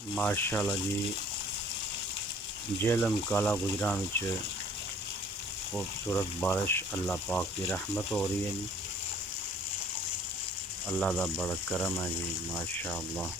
माशाल्लाह जी। झेलम काला गुजरां विच खूबसूरत बारिश अल्लाह पाक की रहमत हो रही है जी। अल्लाह का बड़ा करम है जी, माशाअल्लाह।